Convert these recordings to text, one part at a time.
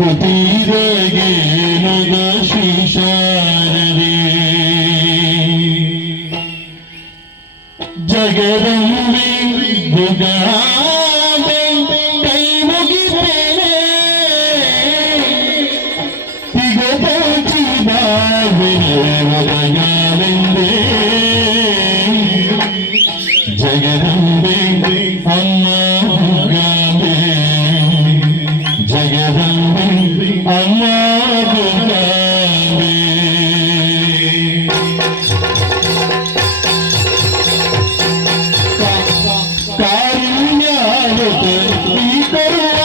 ಕುತೀರೆಗೆ ನಗ ಶ್ರೀಶಾರದೆ ಜಗದಂಬೆ ದುಗಾಂಬೆ ಕೈ ಮುಗಿಬೇನೆ ಈಗ ಪೋಚಿದಾವೆಂದೇ ಜಗದಂಬೆ ಅಮ್ಮ ದುರ್ಗಾಂಬೆ ಜಗದಂಬೆ ಅಮ್ಮ ದುರ್ಗಾಂಬೆ ಕಾರುಣ್ಯಾವತ ಈ ಕರುವ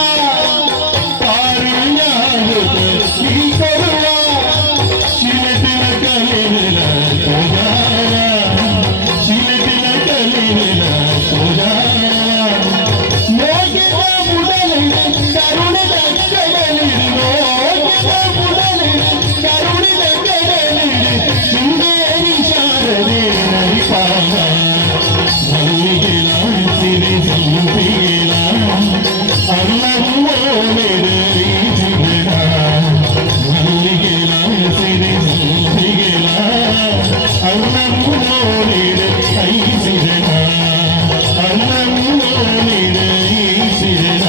ಕಾರುಣ್ಯಾವತ ಈ ಕರುವ ಶಿಲತಿನ ಕಲಿನ ತುಜಾರ ಶಿಲತಿನ ಕಲಿನ ತುಜಾರ ಮೋಗಿದ ಮುಡಲೆ ಕರುಣದ ಕಡಲಿಡಿ ಮೋಗಿದ ಮುಡಲೆ ಕರುಣದ ಕಡಲಿಡಿ ಶೃಂಗೇರಿ ಶಾರದೆ ನರಿಪಾಲ ಮಲ್ಲಿಗೆಲ ಸಿರಿ ಸಂಪಿಗೆಲ ಅನ್ನವೋ ನೆರವೇರಿಸಿದೆನ ಮಲ್ಲಿಗೆಲ ಸಿರಿ ಸಂಪಿಗೆಲ ಅನ್ನವೋ ನೆರವೇರಿಸಿದೆನ ಅನ್ನವೋ ನೆರವೇರಿಸಿದೆನ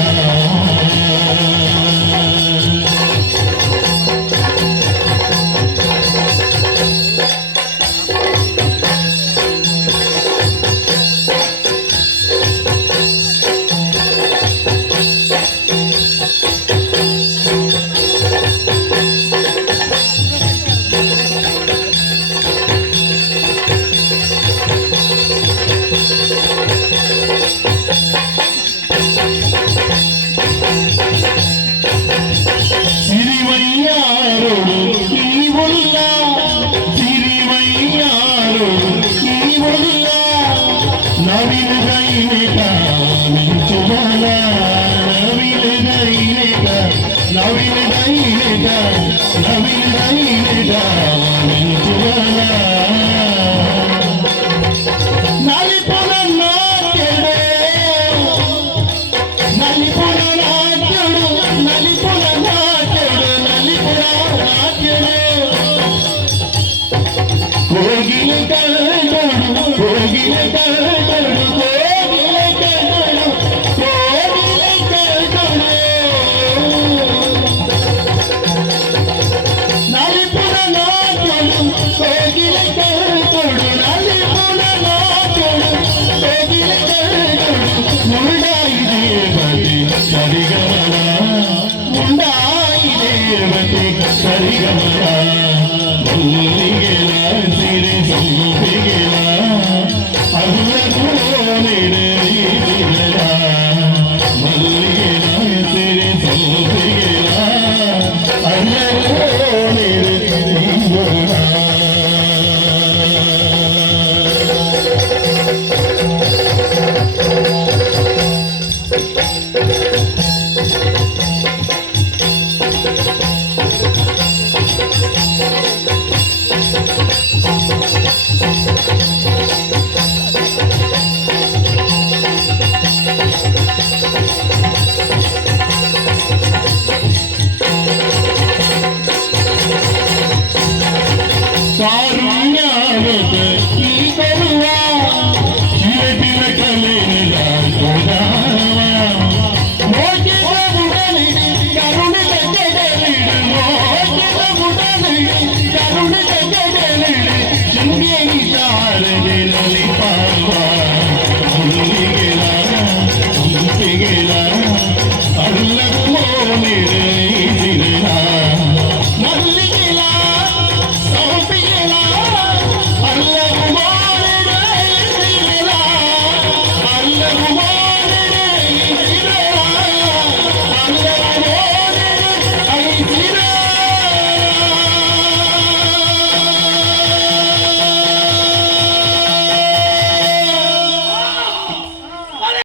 సిరివయ్యారుడు నీవుల్ల సిరివయ్యారుడు నీవుల్ల నవిన గైనిట